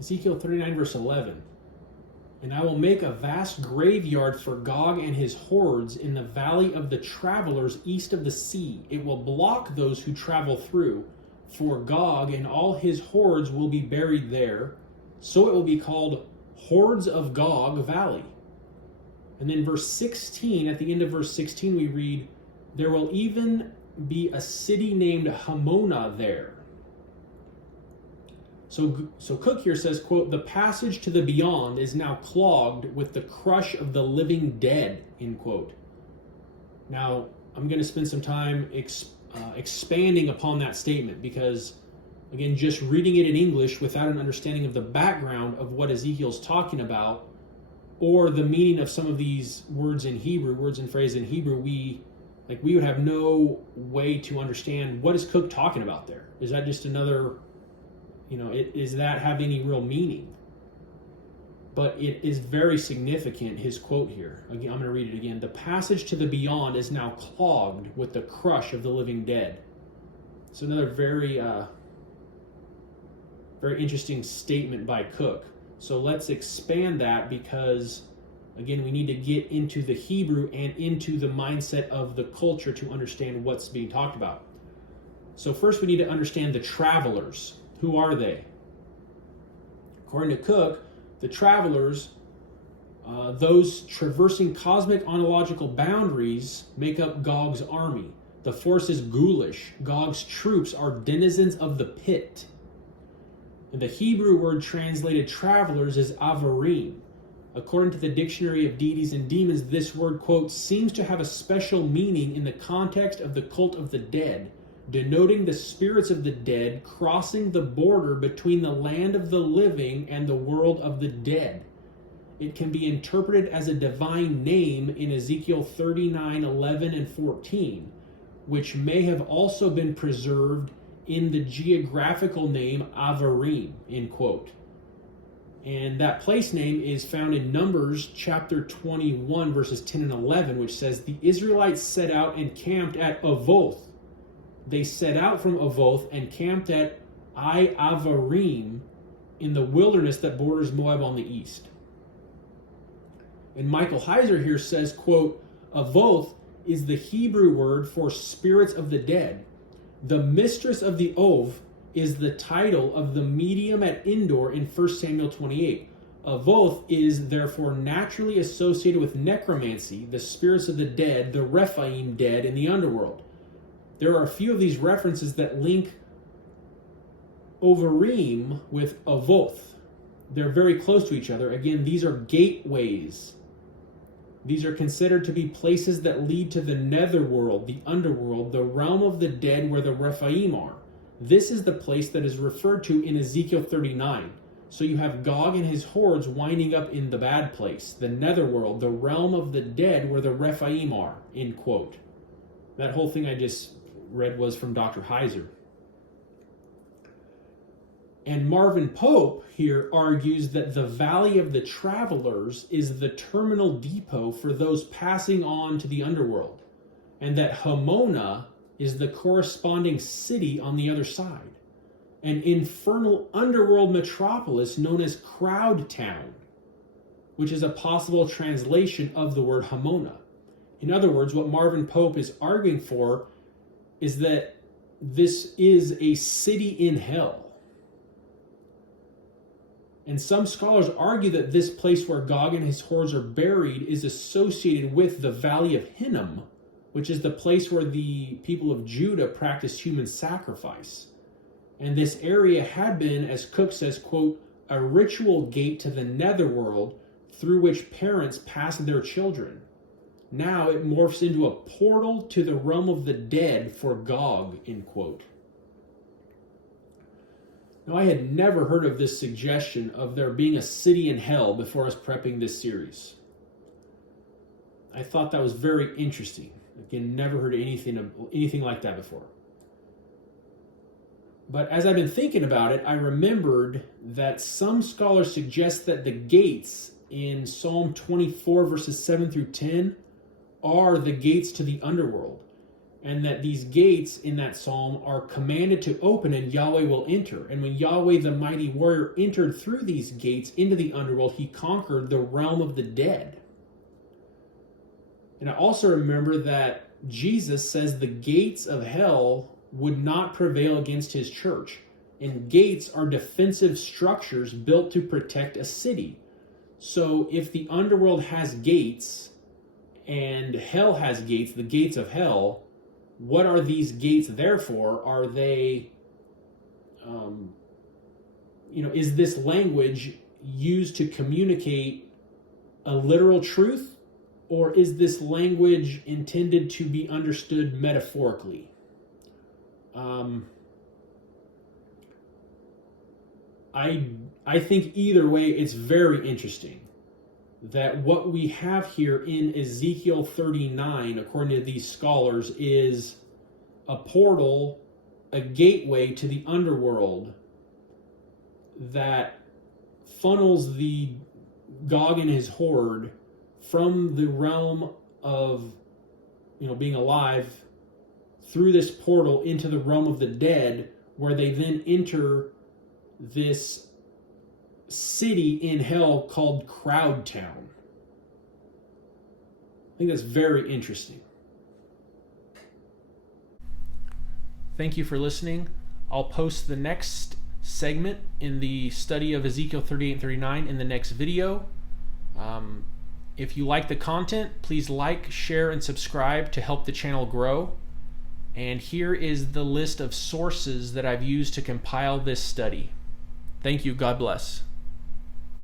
Ezekiel 39 verse 11. And I will make a vast graveyard for Gog and his hordes in the valley of the travelers east of the sea. It will block those who travel through, for Gog and all his hordes will be buried there. So it will be called Hordes of Gog Valley. And then verse 16, at the end of verse 16 we read, there will even be a city named Hamonah there. So Cook here says, quote, the passage to the beyond is now clogged with the crush of the living dead, end quote. Now, I'm going to spend some time expanding upon that statement because, again, just reading it in English without an understanding of the background of what Ezekiel's talking about or the meaning of some of these words in Hebrew, words and phrases in Hebrew, we would have no way to understand what is Cook talking about there. Is that just another... is that have any real meaning? But it is very significant, his quote here. Again, I'm going to read it again. The passage to the beyond is now clogged with the crush of the living dead. It's another very, very interesting statement by Cook. So let's expand that because, again, we need to get into the Hebrew and into the mindset of the culture to understand what's being talked about. So first we need to understand the travelers. Who are they? According to Cook, the travelers, those traversing cosmic ontological boundaries, make up Gog's army. The force is ghoulish. Gog's troops are denizens of the pit. And the Hebrew word translated travelers is Ābarim. According to the Dictionary of Deities and Demons, this word, quote, seems to have a special meaning in the context of the cult of the dead, denoting the spirits of the dead crossing the border between the land of the living and the world of the dead. It can be interpreted as a divine name in Ezekiel 39, 11, and 14, which may have also been preserved in the geographical name Ābarim, end quote. And that place name is found in Numbers chapter 21, verses 10 and 11, which says, the Israelites set out and camped at Oboth. They set out from Oboth and camped at Iye-abarim in the wilderness that borders Moab on the east. And Michael Heiser here says, quote, Oboth is the Hebrew word for spirits of the dead. The Mistress of the Oboth is the title of the medium at Endor in 1 Samuel 28. Oboth is therefore naturally associated with necromancy, the spirits of the dead, the Rephaim dead in the underworld. There are a few of these references that link ʍōbʕrîm with Oboth. They're very close to each other. Again, these are gateways. These are considered to be places that lead to the Netherworld, the Underworld, the realm of the dead where the Rephaim are. This is the place that is referred to in Ezekiel 39. So you have Gog and his hordes winding up in the bad place, the Netherworld, the realm of the dead where the Rephaim are, end quote. That whole thing I just read was from Dr. Heiser. And Marvin Pope here argues that the Valley of the Travelers is the terminal depot for those passing on to the underworld, and that Hamonah is the corresponding city on the other side, an infernal underworld metropolis known as Crowd Town, which is a possible translation of the word Hamonah. In other words, what Marvin Pope is arguing for is that this is a city in hell. And some scholars argue that this place where Gog and his hordes are buried is associated with the Valley of Hinnom, which is the place where the people of Judah practiced human sacrifice. And this area had been, as Cook says, quote, a ritual gate to the Netherworld through which parents passed their children. Now it morphs into a portal to the realm of the dead for Gog, end quote. Now, I had never heard of this suggestion of there being a city in hell before I was prepping this series. I thought that was very interesting. Again, never heard anything like that before. But as I've been thinking about it, I remembered that some scholars suggest that the gates in Psalm 24, verses 7 through 10, are the gates to the underworld. and that these gates in that psalm are commanded to open and Yahweh will enter. And when Yahweh the mighty warrior entered through these gates into the underworld, he conquered the realm of the dead. And I also remember that Jesus says the gates of hell would not prevail against his church. And gates are defensive structures built to protect a city. So if the underworld has gates and hell has gates, the gates of hell, what are these gates there for? Are they, is this language used to communicate a literal truth, or is this language intended to be understood metaphorically? I think either way, it's very interesting that what we have here in Ezekiel 39, according to these scholars, is a portal, a gateway to the underworld that funnels the Gog and his horde from the realm of, being alive through this portal into the realm of the dead, where they then enter this city in hell called Crowd Town. I think that's very interesting. Thank you for listening. I'll post the next segment in the study of Ezekiel 38 and 39 in the next video. If you like the content, please like, share, and subscribe to help the channel grow. And here is the list of sources that I've used to compile this study. Thank you. God bless.